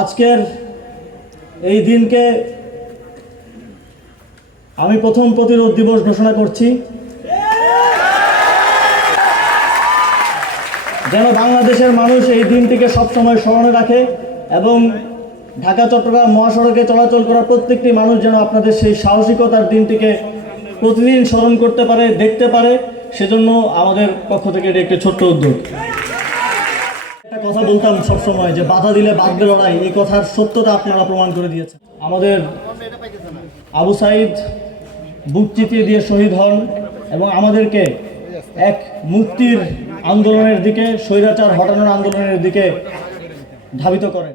আজকের এই দিনকে আমি প্রথম প্রতিরোধ দিবস ঘোষণা করছি, যেন বাংলাদেশের মানুষ এই দিনটিকে সবসময় স্মরণে রাখে এবং ঢাকা চট্টগ্রাম মহাসড়কে চলাচল করা প্রত্যেকটি মানুষ যেন আপনাদের সেই সাহসিকতার দিনটিকে প্রতিদিন স্মরণ করতে পারে, দেখতে পারে। সেজন্য আমাদের পক্ষ থেকে এটি একটি ছোট্ট উদ্যোগ। একটা কথা বলতাম সবসময় যে বাধা দিলে বাঁধবে লড়াই, এই কথার সত্যতা আপনারা প্রমাণ করে দিয়েছেন। আমাদের আবু সাঈদ বুক চিতিয়ে দিয়ে শহীদ হন এবং আমাদেরকে এক মুক্তির আন্দোলনের দিকে, স্বৈরাচার হটানোর আন্দোলনের দিকে ধাবিত করেন।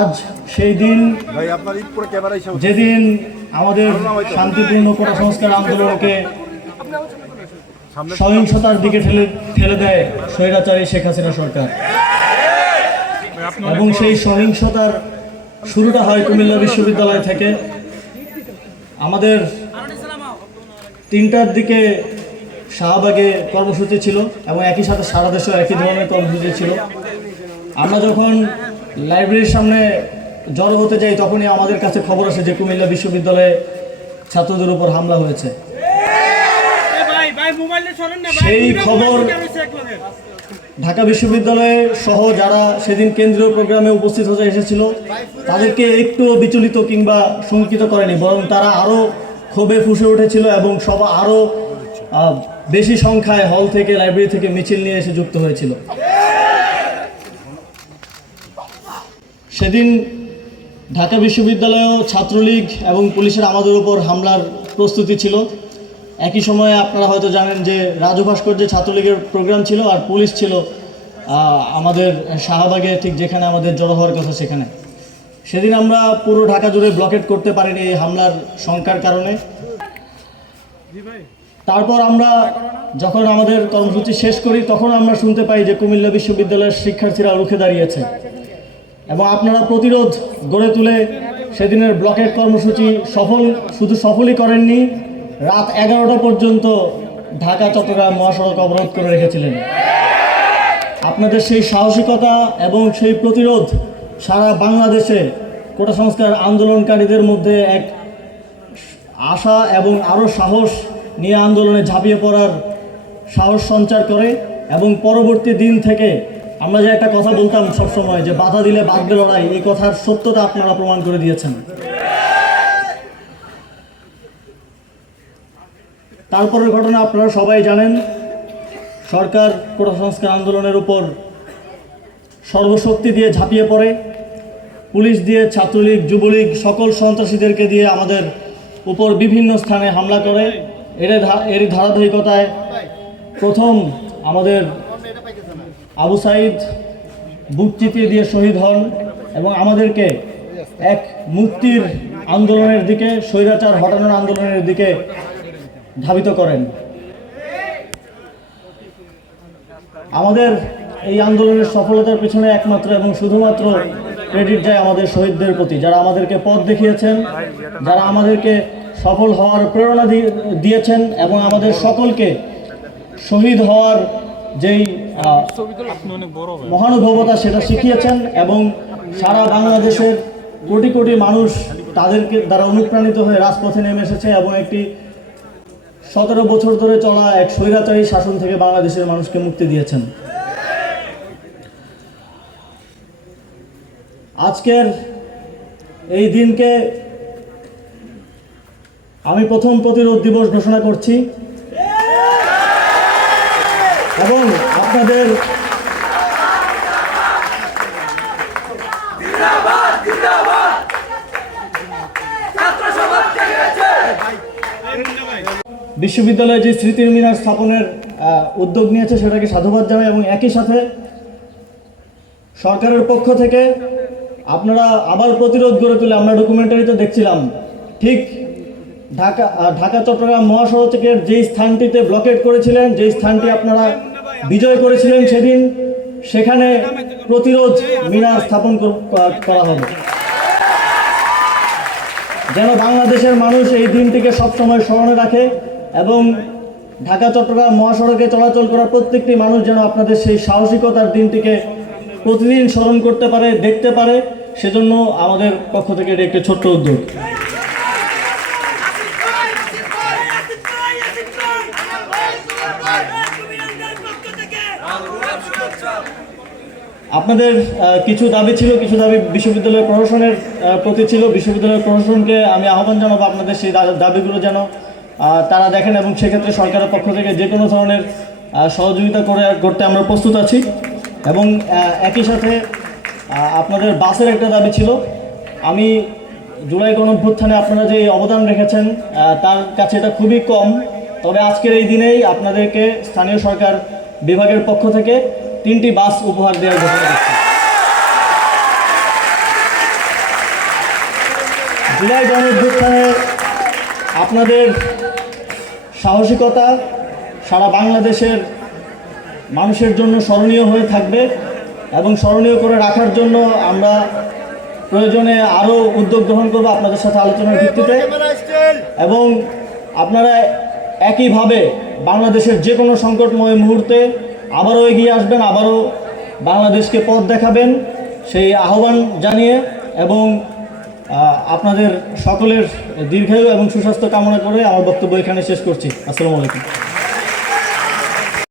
আজ সেই দিন, যেদিন আমাদের শান্তিপূর্ণ কোটা সংস্কার আন্দোলনকে সহিংসতার দিকে ঠেলে দেয় স্বৈরাচারী শেখ হাসিনা সরকার, এবং সেই সহিংসতার শুরুটা হয় কুমিল্লা বিশ্ববিদ্যালয় থেকে। আমাদের 3টার দিকে শাহবাগে কর্মসূচি ছিল এবং একই সাথে সারা দেশেও একই ধরনের কর্মসূচি ছিল। আমরা যখন লাইব্রেরির সামনে জড়ো হতে যাই তখনই আমাদের কাছে খবর আসে যে কুমিল্লা বিশ্ববিদ্যালয়ে ছাত্রদের উপর হামলা হয়েছে। সেই খবর ঢাকা বিশ্ববিদ্যালয়ে সহ যারা সেদিন কেন্দ্রীয় প্রোগ্রামে উপস্থিত হতে এসেছিল তাদেরকে একটু বিচলিত কিংবা শঙ্কিত করেনি, বরং তারা আরও ক্ষোভে ফুঁসে উঠেছিল এবং সবাই আরও বেশি সংখ্যায় হল থেকে, লাইব্রেরি থেকে মিছিল নিয়ে এসে যুক্ত হয়েছিল। সেদিন ঢাকা বিশ্ববিদ্যালয়েও ছাত্রলীগ এবং পুলিশের আমাদের উপর হামলার প্রস্তুতি ছিল। একই সময়ে আপনারা হয়তো জানেন যে রাজু ভাস্কর্যে ছাত্রলীগের প্রোগ্রাম ছিল আর পুলিশ ছিল আমাদের শাহবাগে, ঠিক যেখানে আমাদের জড়ো হওয়ার কথা সেখানে। সেদিন আমরা পুরো ঢাকা জুড়ে ব্লকেট করতে পারিনি এই হামলার শঙ্কার কারণে। তারপর আমরা যখন আমাদের কর্মসূচি শেষ করি তখন আমরা শুনতে পাই যে কুমিল্লা বিশ্ববিদ্যালয়ের শিক্ষার্থীরা রুখে দাঁড়িয়েছে এবং আপনারা প্রতিরোধ গড়ে তুলে সেদিনের ব্লকেট কর্মসূচি শুধু সফলই করেননি, রাত 11টা পর্যন্ত ঢাকা চট্টগ্রাম মহাসড়ক অবরোধ করে রেখেছিলেন। আপনাদের সেই সাহসিকতা এবং সেই প্রতিরোধ সারা বাংলাদেশে কোটা সংস্কার আন্দোলনকারীদের মধ্যে এক আশা এবং আরও সাহস নিয়ে আন্দোলনে ঝাঁপিয়ে পড়ার সাহস সঞ্চার করে। এবং পরবর্তী দিন থেকে আমরা যে একটা কথা বলতাম সবসময় যে বাধা দিলে বাঁধবে লড়াই, এই কথার সত্যতা আপনারা প্রমাণ করে দিয়েছেন। তারপরের ঘটনা আপনারা সবাই জানেন। সরকার কোটা সংস্কার আন্দোলনের উপর সর্বশক্তি দিয়ে ঝাঁপিয়ে পড়ে, পুলিশ দিয়ে, ছাত্রলীগ, যুবলীগ সকল সন্ত্রাসীদেরকে দিয়ে আমাদের উপর বিভিন্ন স্থানে হামলা করে। এরই ধারাবাহিকতায় প্রথম আমাদের আবু সাঈদ বুক চিতিয়ে দিয়ে শহীদ হন এবং আমাদেরকে এক মুক্তির আন্দোলনের দিকে, স্বৈরাচার হটানোর আন্দোলনের দিকে ধাবিত করেন। আমাদের এই আন্দোলনের সফলতার পিছনে একমাত্র এবং শুধুমাত্র ক্রেডিট যায় আমাদের শহীদদের প্রতি, যারা আমাদেরকে পথ দেখিয়েছেন, যারা আমাদেরকে সফল হওয়ার প্রেরণা দিয়েছেন এবং আমাদের সকলকে শহীদ হওয়ার যেই মহানুভবতা সেটা শিখিয়েছেন এবং সারা বাংলাদেশের কোটি কোটি মানুষ তাদেরকে দ্বারা অনুপ্রাণিত হয়ে রাজপথে নেমে এসেছে এবং একটি 17 বছর ধরে চলা এক স্বৈরাচারী শাসন থেকে বাংলাদেশের মানুষকে মুক্তি দিয়েছেন। আজকের এই দিনকে আমি প্রথম প্রতিরোধ দিবস ঘোষণা করছি এবং আপনাদের বিশ্ববিদ্যালয়ে যে স্মৃতির মিনার স্থাপনের উদ্যোগ নিয়েছে সেটাকে সাধুবাদ জানাই এবং একই সাথে সরকারের পক্ষ থেকে আপনারা আবার প্রতিরোধ গড়ে তুলে, আমরা ডকুমেন্টারিতে দেখছিলাম, ঠিক ঢাকা চট্টগ্রাম মহাসড়কের যেই স্থানটিতে ব্লকেট করেছিলেন, যেই স্থানটি আপনারা বিজয় করেছিলেন সেদিন, সেখানে প্রতিরোধ মিনার স্থাপন করা হবে, যেন বাংলাদেশের মানুষ এই দিনটিকে সবসময় স্মরণে রাখে এবং ঢাকা চট্টগ্রাম মহাসড়কে চলাচল করা প্রত্যেকটি মানুষ যেন আপনাদের সেই সাহসিকতার দিনটিকে প্রতিদিন স্মরণ করতে পারে, দেখতে পারে। সেজন্য আমাদের পক্ষ থেকে এটি একটি ছোট্ট উদ্যোগ। আপনাদের কিছু দাবি ছিল, কিছু দাবি বিশ্ববিদ্যালয় প্রশাসনের প্রতি ছিল। বিশ্ববিদ্যালয় প্রশাসনকে আমি আহ্বান জানাবো আপনাদের সেই দাবিগুলো যেন তারা দেখেন, এবং সেক্ষেত্রে সরকারের পক্ষ থেকে যে কোনো ধরনের সহযোগিতা করতে আমরা প্রস্তুত আছি। এবং একই সাথে আপনাদের বাসের একটা দাবি ছিল। আমি জুলাই গণঅভ্যুত্থানে আপনারা যে অবদান রেখেছেন তার কাছে এটা খুবই কম, তবে আজকের এই দিনেই আপনাদেরকে স্থানীয় সরকার বিভাগের পক্ষ থেকে 3টি বাস উপহার দেওয়ার ঘোষণা করছে। জুলাই গণঅভ্যুত্থানে আপনাদের সাহসিকতা সারা বাংলাদেশের মানুষের জন্য স্মরণীয় হয়ে থাকবে, এবং স্মরণীয় করে রাখার জন্য আমরা প্রয়োজনে আরও উদ্যোগ গ্রহণ করব আপনাদের সাথে আলোচনার ভিত্তিতে। এবং আপনারা একইভাবে বাংলাদেশের যে কোনো সংকটময় মুহূর্তে আবারও এগিয়ে আসবেন, আবারও বাংলাদেশকে পথ দেখাবেন, সেই আহ্বান জানিয়ে এবং আপনাদের সকলের দীর্ঘায়ু এবং সুস্বাস্থ্য কামনা করে আমার বক্তব্য এখানে শেষ করছি। আসসালামু আলাইকুম।